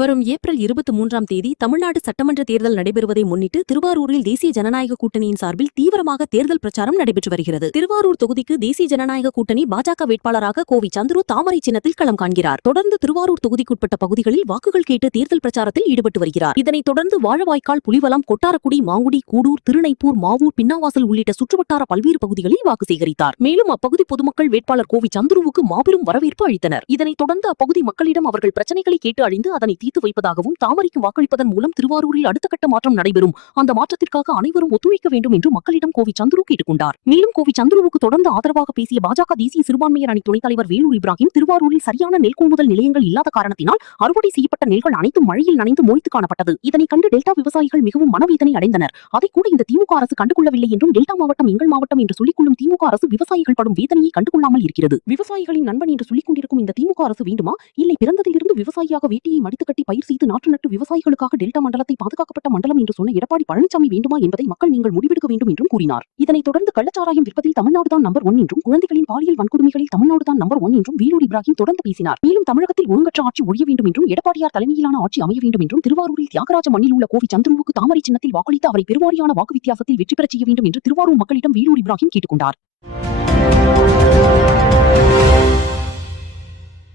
வரும் ஏப்ரல் 23ஆம் தேதி தமிழ்நாடு சட்டமன்ற தேர்தல் நடைபெறுவதை முன்னிட்டு திருவாரூரில் தேசிய ஜனநாயக கூட்டணியின் சார்பில் தீவிரமாக தேர்தல் பிரச்சாரம் நடைபெற்று வருகிறது. திருவாரூர் தொகுதிக்கு தேசிய ஜனநாயக கூட்டணி பாஜக வேட்பாளராக கோவி சந்துரு தாமரை சின்னத்தில் களம் காண்கிறார். தொடர்ந்து திருவாரூர் தொகுதிக்குட்பட்ட பகுதிகளில் வாக்குகள் கேட்டு தேர்தல் பிரச்சாரத்தில் ஈடுபட்டு வருகிறார். இதனைத் தொடர்ந்து வாழவாய்க்கால், புலிவலம், கொட்டாரக்குடி, மாங்குடி, கூடூர், திருநைப்பூர், மாவூர், பின்னாவாசல் உள்ளிட்ட சுற்றுவட்டார பல்வேறு பகுதிகளில் வாக்கு சேகரித்தார். மேலும் அப்பகுதி பொதுமக்கள் வேட்பாளர் கோவி சந்துருவுக்கு மாபெரும் வரவேற்பு அளித்தனர். இதனைத் தொடர்ந்து அப்பகுதி மக்களிடம் அவர்கள் பிரச்சனைகளை கேட்டு அறிந்து அதனை தீர்த்து வைப்பதாகவும் தாமரைக்கு வாக்களிப்பதன் மூலம் திருவாரூரில் அடுத்த கட்ட மாற்றம் நடைபெறும், அந்த மாற்றத்திற்காக அனைவரும் ஒத்துழைக்க வேண்டும் என்று மக்களிடம் கோவி சந்துரு கேட்டுக்கொண்டார். மேலும் கோவி சந்துருவுக்கு தொடர்ந்து ஆதரவாக பேசிய பாஜக தேசிய சிறுபான்மையர் அணி துணைத் தலைவர் வேலூர் இப்ராஹிம், திருவாரூரில் சரியான நெல் கொள்முதல் நிலையங்கள் இல்லாத காரணத்தினால் அறுவடை செய்யப்பட்ட நெல்கள் அனைத்தும் மழையில் நனைந்து மொய்த்து காணப்பட்டது. இதனை கண்டு டெல்டா விவசாயிகள் மிகவும் மனவேதனை அடைந்தனர். அதை கூட இந்த திமுக அரசு கண்டுகொள்ளவில்லை என்றும், டெல்டா மாவட்டம் எங்கள் மாவட்டம் என்று சொல்லிக்கொள்ளும் திமுக அரசு விவசாயிகள் படும் வேதனையை கண்டுகொள்ளாமல் இருக்கிறது. விவசாயிகளின் நண்பன் என்று சொல்லிக் கொண்டிருக்கும் இந்த திமுக அரசு வேண்டுமா, இல்லை பிறந்ததிலிருந்து விவசாயியாக வேட்டியை மடித்து கட்டி பயிர் செய்து நாற்று நட்டு விவசாயிகளுக்காக டெல்டா மண்டலத்தை பாதுகாக்கப்பட்ட மண்டலம் என்று சொன்ன எடப்பாடி பழனிசாமி வேண்டுமா என்பதை மக்கள் நீங்கள் முடிவெடுக்க வேண்டும் என்றும் கூறினார். இதனைத் தொடர்ந்து கள்ளச்சாராயம் விற்பதில் தமிழ்நாடுதான் நம்பர் 1 என்றும், குழந்தைகளின் பாலியல் வன்கொடுமைகளில் தமிழ்நாடுதான் நம்பர் 1 என்றும் வேலூர் இப்ராஹிம் தொடர்ந்து பேசினார். மேலும் தமிழகத்தில் ஒழுங்கற்ற ஆட்சி ஒழிய வேண்டும் என்றும், எடப்பாடியார் தலைமையிலான ஆட்சி அமைய வேண்டும் என்றும், திருவாரூரில் தியாகராஜ மண்ணில் உள்ள கோவி சந்துருவுக்கு தாமரை சின்னத்தில் வாக்களித்து அவரை பெருவாரியான வாக்கு வித்தியாசத்தில் வெற்றி பெறச் செய்ய வேண்டும் என்று திருவாரூர் மக்களிடம் வேலூர் இப்ராஹிம் கேட்டுக்கொண்டார்.